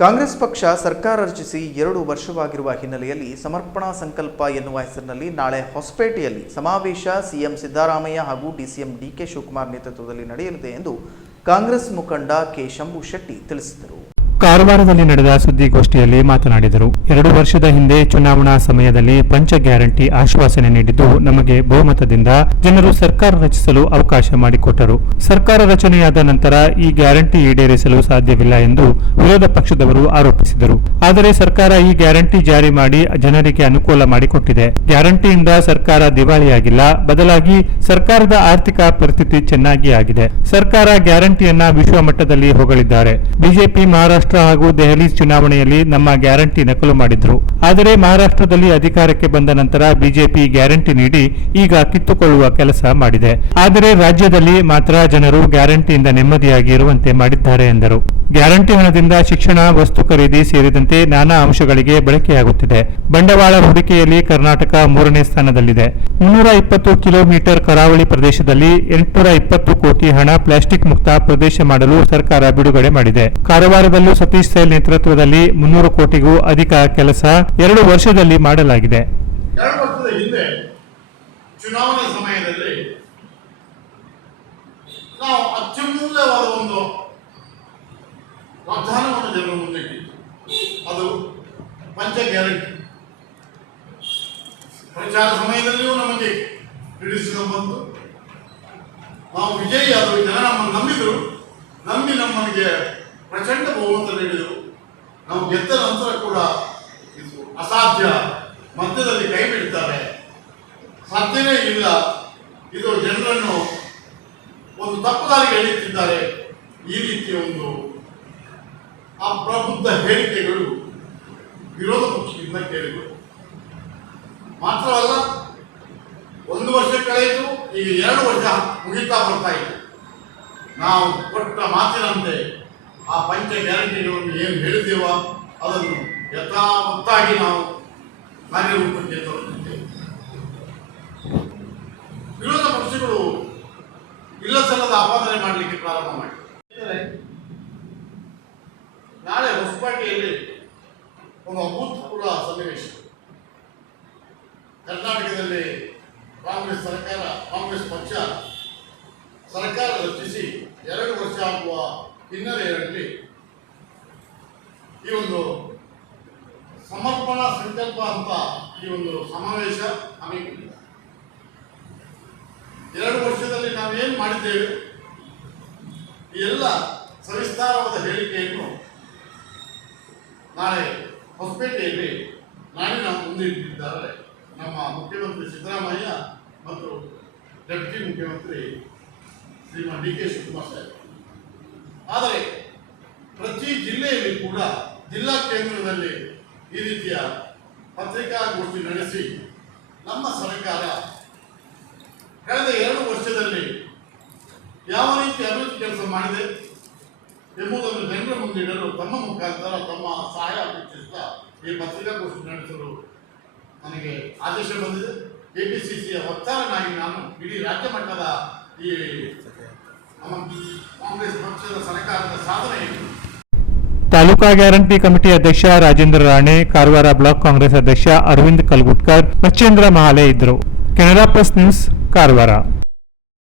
ಕಾಂಗ್ರೆಸ್ ಪಕ್ಷ ಸರ್ಕಾರ ರಚಿಸಿ ಎರಡು ವರ್ಷವಾಗಿರುವ ಹಿನ್ನೆಲೆಯಲ್ಲಿ ಸಮರ್ಪಣಾ ಸಂಕಲ್ಪ ಎನ್ನುವ ಹೆಸರಿನಲ್ಲಿ ನಾಳೆ ಹೊಸಪೇಟೆಯಲ್ಲಿ ಸಮಾವೇಶ ಸಿಎಂ ಸಿದ್ದರಾಮಯ್ಯ ಹಾಗೂ ಡಿಸಿಎಂ ಡಿಕೆ ಶಿವಕುಮಾರ್ ನೇತೃತ್ವದಲ್ಲಿ ನಡೆಯಲಿದೆ ಎಂದು ಕಾಂಗ್ರೆಸ್ ಮುಖಂಡ ಕೆ ಶಂಭು ಶೆಟ್ಟಿ ತಿಳಿಸಿದರು. ಕಾರವಾರದಲ್ಲಿ ನಡೆದ ಸುದ್ದಿಗೋಷ್ಠಿಯಲ್ಲಿ ಮಾತನಾಡಿದರು. ಎರಡು ವರ್ಷದ ಹಿಂದೆ ಚುನಾವಣಾ ಸಮಯದಲ್ಲಿ ಪಂಚ ಗ್ಯಾರಂಟಿ ಆಶ್ವಾಸನೆ ನೀಡಿದ್ದು ನಮಗೆ ಬಹುಮತದಿಂದ ಜನರು ಸರ್ಕಾರ ರಚಿಸಲು ಅವಕಾಶ ಮಾಡಿಕೊಟ್ಟರು. ಸರ್ಕಾರ ರಚನೆಯಾದ ನಂತರ ಈ ಗ್ಯಾರಂಟಿ ಈಡೇರಿಸಲು ಸಾಧ್ಯವಿಲ್ಲ ಎಂದು ವಿರೋಧ ಪಕ್ಷದವರು ಆರೋಪಿಸಿದರು. ಆದರೆ ಸರ್ಕಾರ ಈ ಗ್ಯಾರಂಟಿ ಜಾರಿ ಮಾಡಿ ಜನರಿಗೆ ಅನುಕೂಲ ಮಾಡಿಕೊಟ್ಟಿದೆ. ಗ್ಯಾರಂಟಿಯಿಂದ ಸರ್ಕಾರ ದಿವಾಳಿಯಾಗಿಲ್ಲ. ಬದಲಾಗಿ ಸರ್ಕಾರದ ಆರ್ಥಿಕ ಪರಿಸ್ಥಿತಿ ಚೆನ್ನಾಗಿ ಆಗಿದೆ. ಸರ್ಕಾರ ಗ್ಯಾರಂಟಿಯನ್ನ ವಿಶ್ವ ಮಟ್ಟದಲ್ಲಿ ಹೊಗಳಿದ್ದಾರೆ. ಬಿಜೆಪಿ, ಮಹಾರಾಷ್ಟ್ರ ಹಾಗೂ ದೆಹಲಿ ಚುನಾವಣೆಯಲ್ಲಿ ನಮ್ಮ ಗ್ಯಾರಂಟಿ ನಕಲು ಮಾಡಿದ್ರು. ಆದರೆ ಮಹಾರಾಷ್ಟ್ರದಲ್ಲಿ ಅಧಿಕಾರಕ್ಕೆ ಬಂದ ನಂತರ ಬಿಜೆಪಿ ಗ್ಯಾರಂಟಿ ನೀಡಿ ಈಗ ಕಿತ್ತುಕೊಳ್ಳುವ ಕೆಲಸ ಮಾಡಿದೆ. ಆದರೆ ರಾಜ್ಯದಲ್ಲಿ ಮಾತ್ರ ಜನರು ಗ್ಯಾರಂಟಿಯಿಂದ ನೆಮ್ಮದಿಯಾಗಿ ಇರುವಂತೆ ಮಾಡಿದ್ದಾರೆ ಎಂದರು. ಗ್ಯಾರಂಟಿ ಹಣದಿಂದ ಶಿಕ್ಷಣ, ವಸ್ತು ಖರೀದಿ ಸೇರಿದಂತೆ ನಾನಾ ಅಂಶಗಳಿಗೆ ಬಳಕೆಯಾಗುತ್ತಿದೆ. ಬಂಡವಾಳ ಹೂಡಿಕೆಯಲ್ಲಿ ಕರ್ನಾಟಕ ಮೂರನೇ ಸ್ಥಾನದಲ್ಲಿದೆ. ಮುನ್ನೂರ ಇಪ್ಪತ್ತು ಕಿಲೋಮೀಟರ್ ಕರಾವಳಿ ಪ್ರದೇಶದಲ್ಲಿ ಎಂಟುನೂರ ಇಪ್ಪತ್ತು ಕೋಟಿ ಹಣ ಪ್ಲಾಸ್ಟಿಕ್ ಮುಕ್ತ ಪ್ರದೇಶ ಮಾಡಲು ಸರ್ಕಾರ ಬಿಡುಗಡೆ ಮಾಡಿದೆ. ಕಾರವಾರದಲ್ಲೂ ಸತೀಶ್ ಸೈಲ್ ನೇತೃತ್ವದಲ್ಲಿ ಮುನ್ನೂರು ಕೋಟಿಗೂ ಅಧಿಕ ಕೆಲಸ ಎರಡು ವರ್ಷದಲ್ಲಿ ಮಾಡಲಾಗಿದೆ. ಎರಡು ವರ್ಷದ ಹಿಂದೆ ಚುನಾವಣೆ ಸಮಯದಲ್ಲಿ ನಾವು ಅತ್ಯಮೂಲ್ಯವಾದ ಒಂದು ವಾಗ್ದಾನವನ್ನು ಜನರ ಮುಂದೆ ಅದು ಪಂಚ ಗ್ಯಾರಂಟಿ. ಪ್ರಚಾರ ಸಮಯದಲ್ಲಿಯೂ ನಮಗೆ ಹಿಡಿಸಿಕೊಂಡು ಬಂತು. ನಾವು ವಿಜಯಿ ಆದರೂ ಜನ ನಮ್ಮನ್ನು ನಂಬಿದರು. ನಂಬಿ ನಮ್ಮನಿಗೆ ಪ್ರಚಂಡ ಬಹುಮತ ನೀಡಿದರು ನಾವು ಗೆದ್ದ ನಂತರ ಕೂಡ ಇದು ಅಸಾಧ್ಯ. ಮಧ್ಯದಲ್ಲಿ ಕೈ ಬಿಡ್ತಾರೆ ಸಾಧ್ಯನೇ ಇಲ್ಲ. ಇದು ಜನರನ್ನು ಒಂದು ತಪ್ಪು ದಾರಿಗೆ ಎಳೆಯುತ್ತಿದ್ದಾರೆ. ಈ ರೀತಿಯ ಒಂದು ಅಪ್ರಬುದ್ಧ ಹೇಳಿಕೆಗಳು ವಿರೋಧ ಪಕ್ಷದಿಂದ ಕೇಳಿದರು ಮಾತ್ರವಲ್ಲ, ಒಂದು ವರ್ಷ ಕಳೆಯಿತು, ಈಗ ಎರಡು ವರ್ಷ ಮುಗಿತಾ ಬರ್ತಾ ಇದೆ. ನಾವು ಕೊಟ್ಟ ಮಾತಿನಂತೆ ಆ ಪಂಚ ಗ್ಯಾರಂಟಿಗಳನ್ನು ಏನು ಹೇಳಿದ್ದೇವೋ ಅದನ್ನು ಯಥಾವತ್ತಾಗಿ ನಾವು ಕಾರ್ಯರೂಪಕ್ಕೆ ತರುತ್ತಿದ್ದೇವೆ. ವಿರೋಧ ಪಕ್ಷಗಳು ಇಲ್ಲ ಸಲ್ಲದ ಆಪಾದನೆ ಮಾಡಲಿಕ್ಕೆ ಪ್ರಾರಂಭ ಮಾಡಿದ್ದಾರೆ ನಾಳೆ ಹೊಸಪೇಟೆಯಲ್ಲಿ ಒಂದು ಅಭೂತಪೂರ್ವ ಸನ್ನಿವೇಶ. ಕರ್ನಾಟಕದಲ್ಲಿ ಕಾಂಗ್ರೆಸ್ ಸರ್ಕಾರ, ಕಾಂಗ್ರೆಸ್ ಪಕ್ಷ ಸರ್ಕಾರ ರಚಿಸಿ ಹಿನ್ನೆಲೆಯಲ್ಲಿ ಈ ಒಂದು ಸಮರ್ಪಣಾ ಸಂಕಲ್ಪ ಅಂತ ಈ ಒಂದು ಸಮಾವೇಶ ಹಮ್ಮಿಕೊಂಡಿದೆ ಎರಡು ವರ್ಷದಲ್ಲಿ ನಾವೇನು ಮಾಡಿದ್ದೇವೆ? ಎಲ್ಲ ಸವಿಸ್ತಾರವಾದ ಹೇಳಿಕೆಯನ್ನು ನಾಳೆ ಹೊಸಪೇಟೆಯಲ್ಲಿ ನಾಡಿನ ಮುಂದಿಟ್ಟಿದ್ದಾರೆ ನಮ್ಮ ಮುಖ್ಯಮಂತ್ರಿ ಸಿದ್ದರಾಮಯ್ಯ ಮತ್ತು ಡೆಪ್ಟಿ ಮುಖ್ಯಮಂತ್ರಿ ಶ್ರೀಮಾನ್ ಡಿ ಕೆ ಶಿವಕುಮಾರ್ ಸಾಹೇಬ್. ಆದರೆ ಪ್ರತಿ ಜಿಲ್ಲೆಯಲ್ಲಿ ಕೂಡ ಜಿಲ್ಲಾ ಕೇಂದ್ರದಲ್ಲಿ ಈ ರೀತಿಯ ಪತ್ರಿಕಾಗೋಷ್ಠಿ ನಡೆಸಿ ನಮ್ಮ ಸರ್ಕಾರ ಕಳೆದ ಎರಡು ವರ್ಷದಲ್ಲಿ ಯಾವ ರೀತಿ ಅಭಿವೃದ್ಧಿ ಕೆಲಸ ಮಾಡಿದೆ ಎಂಬುದನ್ನು ಜನರ ಮುಂದೆ ಇಡಲು ತಮ್ಮ ಮುಖಾಂತರ ತಮ್ಮ ಸಹಾಯ ಅಪೇಕ್ಷಿಸುತ್ತಾ ಈ ಪತ್ರಿಕಾಗೋಷ್ಠಿ ನಡೆಸಲು ನನಗೆ ಆದೇಶ ಬಂದಿದೆ. ಕೆಪಿಸಿಸಿಯ ವಕ್ತಾರನಾಗಿ ನಾನು ಇಡೀ ರಾಜ್ಯ ಮಟ್ಟದ ಈ ತಾಲೂಕಾ ಗ್ಯಾರಂಟಿ ಕಮಿಟಿ ಅಧ್ಯಕ್ಷ ರಾಜೇಂದ್ರ ರಾಣೆ, ಕಾರವಾರ ಬ್ಲಾಕ್ ಕಾಂಗ್ರೆಸ್ ಅಧ್ಯಕ್ಷ ಅರವಿಂದ್ ಕಲ್ಗುಟ್ಕರ್ ಮಚ್ಚೇಂದ್ರ ಮಹಾಲೆ ಇದ್ದರು. Canara plus news, Karwar.